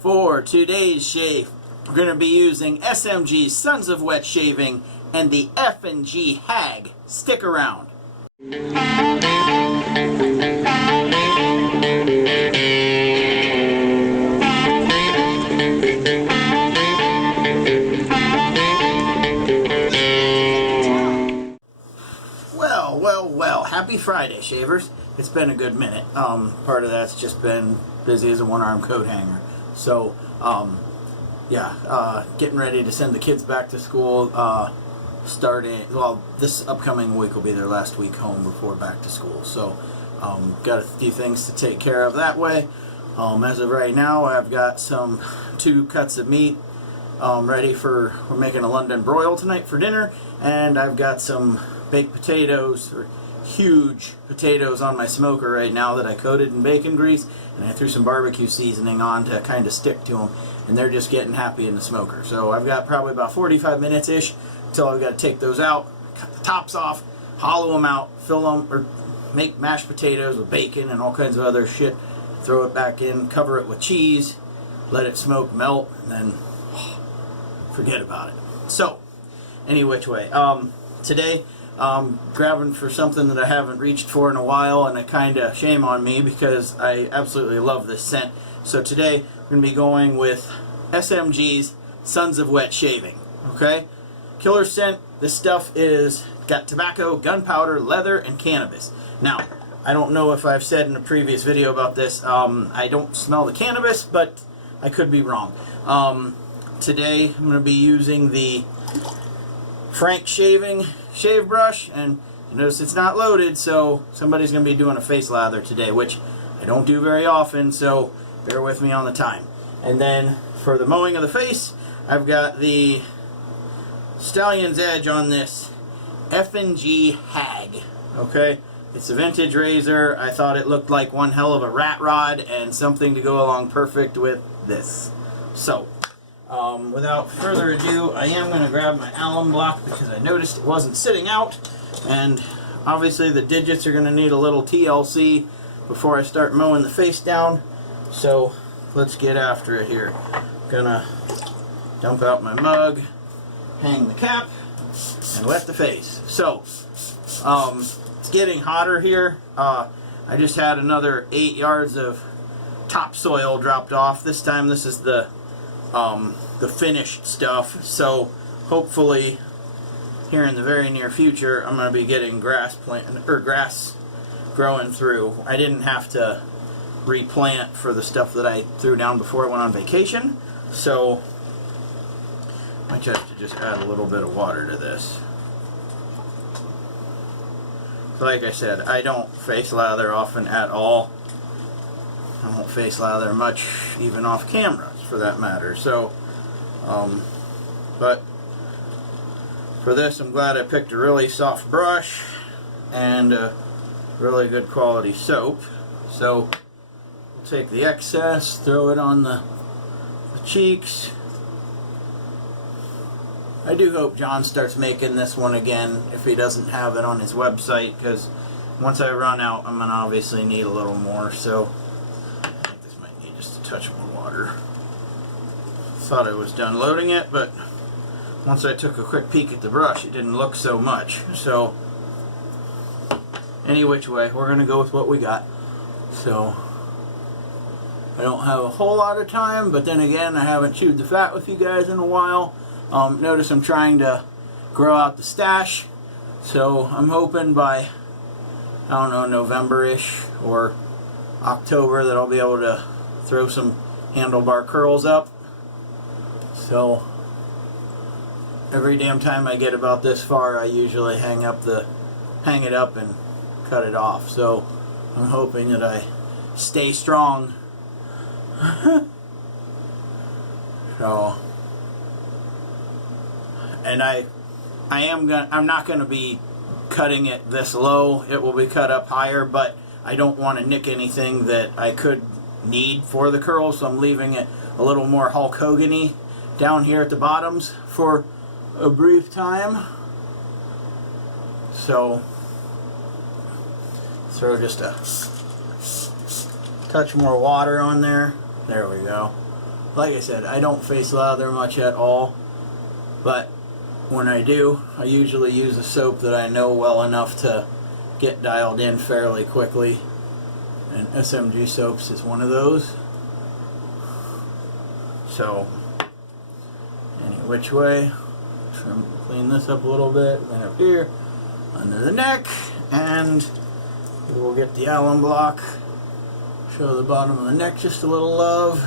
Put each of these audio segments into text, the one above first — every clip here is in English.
For today's shave, we're going to be using SMG Sons of Wet Shaving and the F&G Haag. Stick around. Well, happy Friday, shavers. It's been a good minute. Part of that's just been busy as a one-armed coat hanger. So, getting ready to send the kids back to school, this upcoming week will be their last week home before back to school. So, got a few things to take care of that way. As of right now, I've got two cuts of meat ready we're making a London broil tonight for dinner, and I've got some baked potatoes, or huge potatoes, on my smoker right now that I coated in bacon grease, and I threw some barbecue seasoning on to kind of stick to them, and they're just getting happy in the smoker. So I've got probably about 45 minutes ish until I've got to take those out, cut the tops off, hollow them out, fill them, or make mashed potatoes with bacon and all kinds of other shit, throw it back in, cover it with cheese, let it smoke, melt, and then forget about it. So any which way, today grabbing for something that I haven't reached for in a while, and a kind of shame on me because I absolutely love this scent. So today we're going to be going with SMG's Sons of Wet Shaving. Okay, killer scent. This stuff is got tobacco, gunpowder, leather, and cannabis. Now, I don't know if I've said in a previous video about this, I don't smell the cannabis, but I could be wrong. Today I'm going to be using the Frank Shaving shave brush, and you notice it's not loaded, so somebody's going to be doing a face lather today, which I don't do very often, so bear with me on the time. And then for the mowing of the face, I've got the Stallion's Edge on this F&G Haag. Okay, it's a vintage razor. I thought it looked like one hell of a rat rod and something to go along perfect with this. So without further ado, I am going to grab my alum block because I noticed it wasn't sitting out, and obviously the digits are going to need a little TLC before I start mowing the face down. So let's get after it here. Gonna dump out my mug, hang the cap, and wet the face. So it's getting hotter here. I just had another 8 yards of topsoil dropped off. This time this is the finished stuff, so hopefully here in the very near future I'm going to be getting grass growing through. I didn't have to replant for the stuff that I threw down before I went on vacation, so I might have to just add a little bit of water to this. Like I said, I don't face lather often at all. I don't face lather much, even off camera for that matter. So but for this, I'm glad I picked a really soft brush and a really good quality soap. So we'll take the excess, throw it on the cheeks. I do hope John starts making this one again if he doesn't have it on his website, because once I run out, I'm going to obviously need a little more. So I think this might need just a touch more water. Thought I was done loading it, but once I took a quick peek at the brush, it didn't look so much. So any which way, we're going to go with what we got. So I don't have a whole lot of time, but then again, I haven't chewed the fat with you guys in a while. Notice I'm trying to grow out the stash, so I'm hoping by, I don't know, November-ish or October that I'll be able to throw some handlebar curls up. So every damn time I get about this far, I usually hang it up and cut it off. So I'm hoping that I stay strong. So, and I'm not gonna be cutting it this low. It will be cut up higher, but I don't want to nick anything that I could need for the curls, so I'm leaving it a little more Hulk Hogan-y down here at the bottoms for a brief time. So throw just a touch more water on there. There we go. like I said, I don't face lather much at all, but when I do, I usually use a soap that I know well enough to get dialed in fairly quickly, and SMG soaps is one of those. So any which way, clean this up a little bit, then up here under the neck, and we'll get the alum block, show the bottom of the neck just a little love,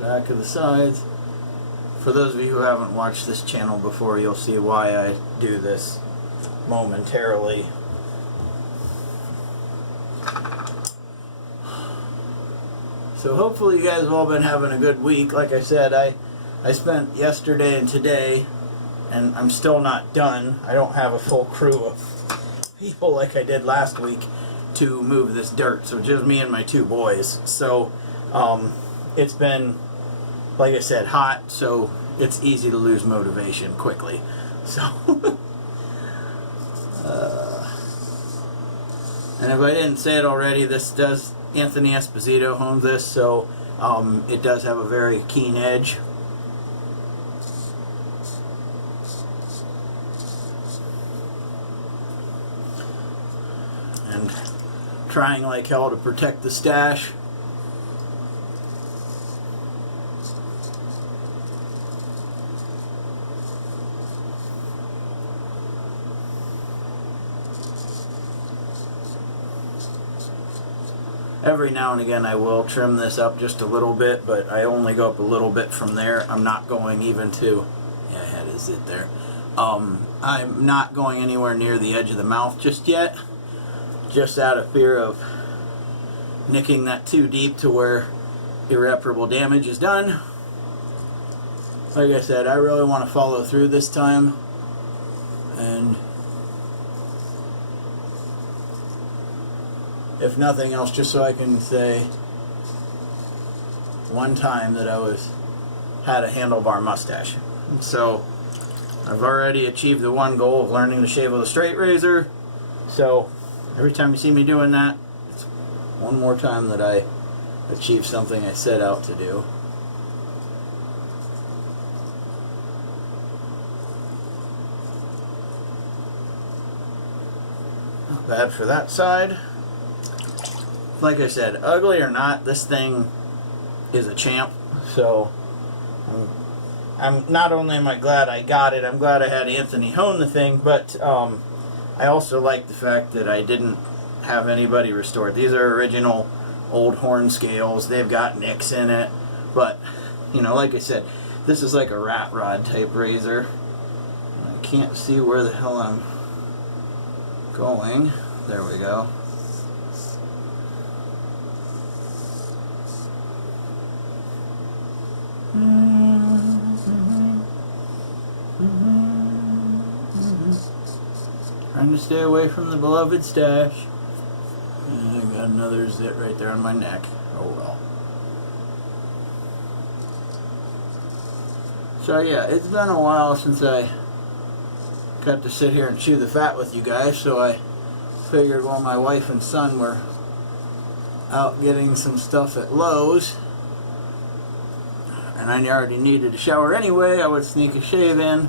back of the sides. For those of you who haven't watched this channel before, you'll see why I do this momentarily. So hopefully you guys have all been having a good week. Like I said, I spent yesterday and today, and I'm still not done. I don't have a full crew of people like I did last week to move this dirt. So just me and my two boys. So it's been, like I said, hot, so it's easy to lose motivation quickly. So and if I didn't say it already, Anthony Esposito owns this, so it does have a very keen edge. And trying like hell to protect the stash. Every now and again I will trim this up just a little bit, but I only go up a little bit from there. I'm not going even to, yeah, I had his it there. I'm not going anywhere near the edge of the mouth just yet, just out of fear of nicking that too deep to where irreparable damage is done. Like I said, I really want to follow through this time, and if nothing else, just so I can say one time that I had a handlebar mustache. So I've already achieved the one goal of learning to shave with a straight razor. So every time you see me doing that, it's one more time that I achieved something I set out to do. Not bad for that side. Like I said, ugly or not, this thing is a champ. So I'm not only am I glad I got it, I'm glad I had Anthony hone the thing, but I also like the fact that I didn't have anybody restore it. These are original old horn scales. They've got nicks in it, but you know, like I said, this is like a rat rod type razor. I can't see where the hell I'm going. There we go. Trying to stay away from the beloved stash. And I got another zit right there on my neck. Oh well. So yeah, it's been a while since I got to sit here and chew the fat with you guys, so I figured while my wife and son were out getting some stuff at Lowe's, and I already needed a shower anyway, I would sneak a shave in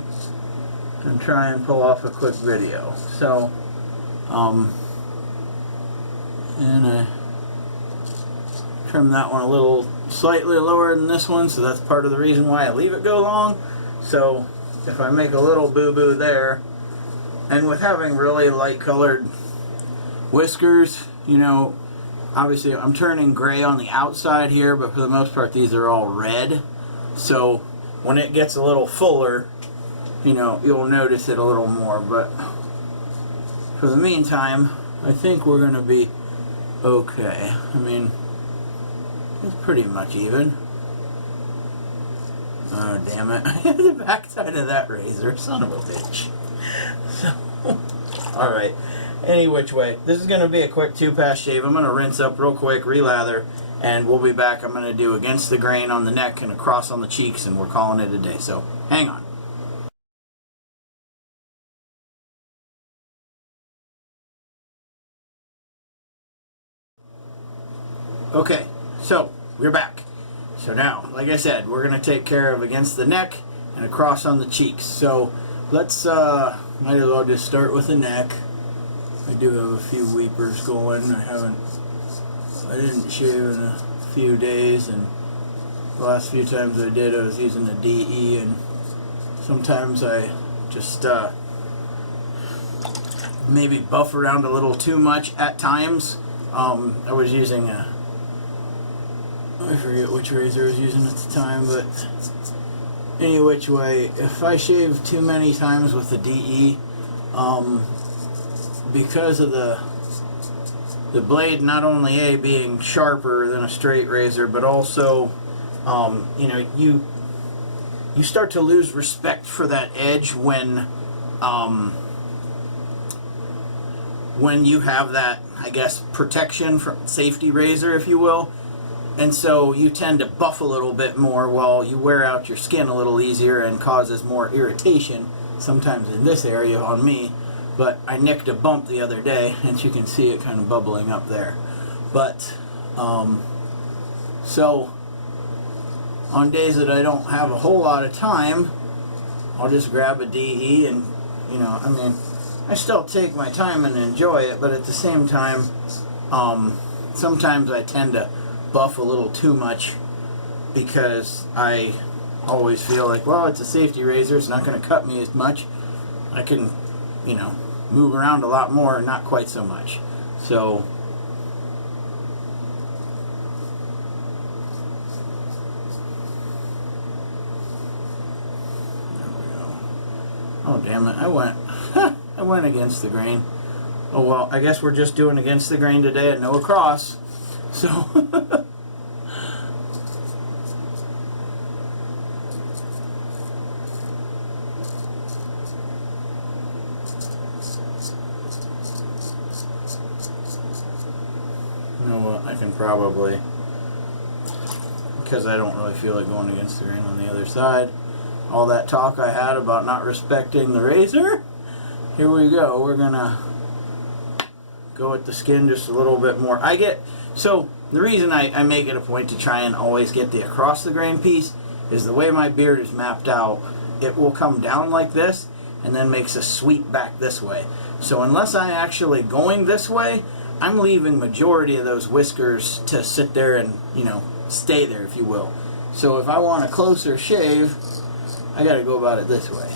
and try and pull off a quick video. So, and I trimmed that one a little slightly lower than this one, so that's part of the reason why I leave it go long. So, if I make a little boo-boo there, and with having really light colored whiskers, you know, obviously I'm turning gray on the outside here, but for the most part these are all red. So when it gets a little fuller, you know, you'll notice it a little more. But for the meantime, I think we're going to be okay. I mean, it's pretty much even. Oh, damn it. The backside of that razor. Son of a bitch. So, alright. Any which way. This is going to be a quick 2-pass shave. I'm going to rinse up real quick, relather, and we'll be back. I'm going to do against the grain on the neck and across on the cheeks, and we're calling it a day. So, hang on. Okay, so we're back. So now, like I said, we're going to take care of against the neck and across on the cheeks. So let's, might as well just start with the neck. I do have a few weepers going. I didn't shave in a few days, and the last few times I did, I was using a DE, and sometimes I just maybe buff around a little too much at times. I was using I forget which razor I was using at the time, but any which way, if I shave too many times with the DE, because of the blade not only being sharper than a straight razor, but also you know, you start to lose respect for that edge when you have that, I guess, protection from safety razor, if you will. And so you tend to buff a little bit more while you wear out your skin a little easier, and causes more irritation sometimes in this area on me. But I nicked a bump the other day, and you can see it kind of bubbling up there. But so on days that I don't have a whole lot of time, I'll just grab a DE, and you know, I mean, I still take my time and enjoy it, but at the same time, sometimes I tend to buff a little too much, because I always feel like, well, it's a safety razor, it's not going to cut me as much. I can, you know, move around a lot more, not quite so much. So there we go. Oh damn it, I went against the grain. Oh well, I guess we're just doing against the grain today and no across. So you know what, I can probably, because I don't really feel like going against the grain on the other side. All that talk I had about not respecting the razor, here we go. We're gonna go at the skin just a little bit more. So the reason I make it a point to try and always get the across the grain piece is the way my beard is mapped out, it will come down like this and then makes a sweep back this way. So unless I'm actually going this way, I'm leaving majority of those whiskers to sit there and, you know, stay there, if you will. So if I want a closer shave, I gotta go about it this way.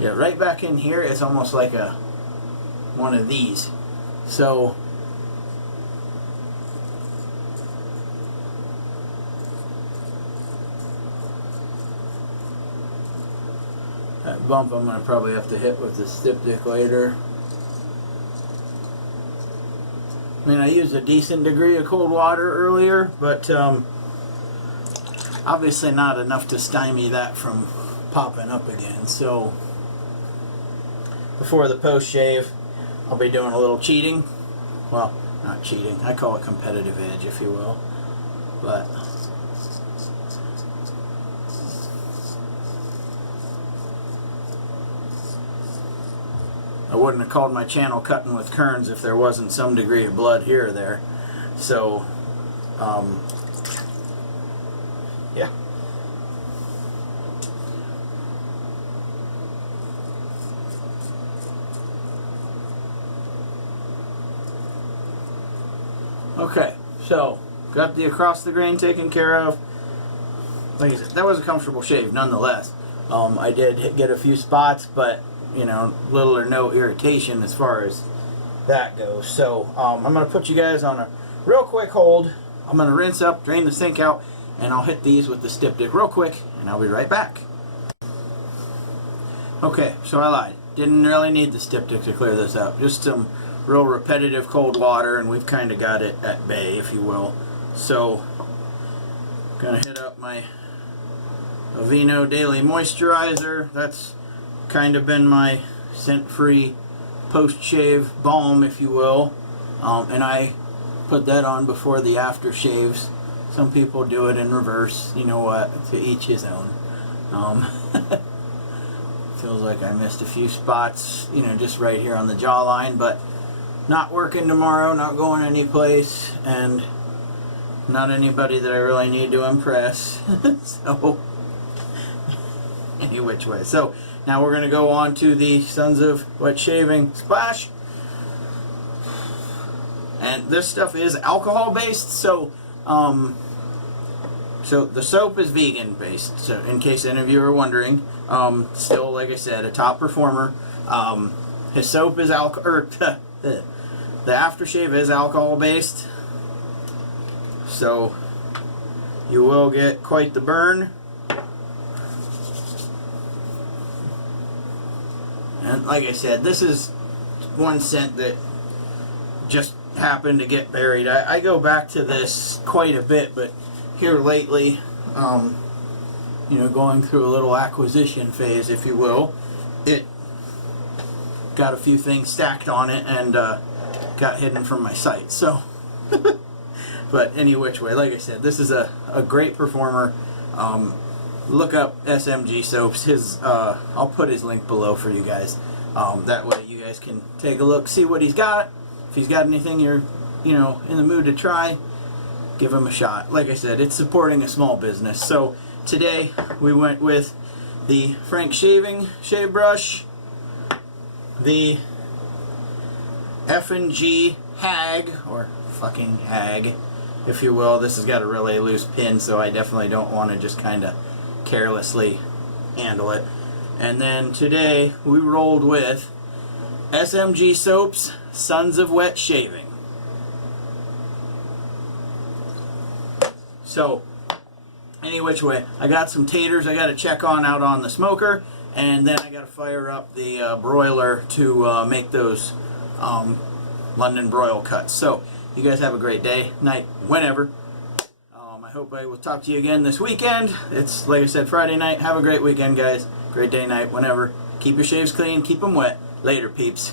Yeah, right back in here, it's almost like one of these. So that bump I'm going to probably have to hit with the styptic later. I mean, I used a decent degree of cold water earlier, but obviously not enough to stymie that from popping up again. So before the post shave, I'll be doing a little cheating. Well, not cheating, I call it competitive edge, if you will. But I wouldn't have called my channel Cutting with Kerns if there wasn't some degree of blood here or there. So yeah. Okay, so got the across the grain taken care of. Like I said, that was a comfortable shave nonetheless. I did get a few spots, but you know, little or no irritation as far as that goes. So I'm going to put you guys on a real quick hold. I'm going to rinse up, drain the sink out, and I'll hit these with the styptic real quick, and I'll be right back. Okay, so I lied. Didn't really need the styptic to clear this out. Just some real repetitive cold water, and we've kind of got it at bay, if you will. So I'm going to hit up my Aveeno Daily Moisturizer. That's kind of been my scent-free post-shave balm, if you will. And I put that on before the aftershaves. Some people do it in reverse. You know what? To each his own. Feels like I missed a few spots, you know, just right here on the jawline, but not working tomorrow, not going anyplace, and not anybody that I really need to impress. So, any which way. So, now we're going to go on to the Sons of Wet Shaving Splash. And this stuff is alcohol based, so so the soap is vegan based, so in case any of you are wondering. Still, like I said, a top performer. His soap is the aftershave is alcohol based, so you will get quite the burn. And like I said, this is one scent that just happened to get buried. I go back to this quite a bit, but here lately, you know, going through a little acquisition phase, if you will, it got a few things stacked on it and got hidden from my sight. So, but any which way, like I said, this is a great performer. Look up SMG soaps. I'll put his link below for you guys. That way you guys can take a look, see what he's got. If he's got anything you're, you know, in the mood to try, give him a shot. Like I said, it's supporting a small business. So today we went with the Frank Shaving Shave Brush, the SMG Haag, or fucking Haag, if you will. This has got a really loose pin, so I definitely don't want to just kind of carelessly handle it. And then today we rolled with SMG Soaps Sons of Wet Shaving. So, any which way, I got some taters I got to check on out on the smoker, and then I got to fire up the broiler to make those London broil cuts. So, you guys have a great day, night, whenever. I hope I will talk to you again this weekend. It's, like I said, Friday night. Have a great weekend, guys. Great day, night, whenever. Keep your shaves clean, keep them wet. Later, peeps.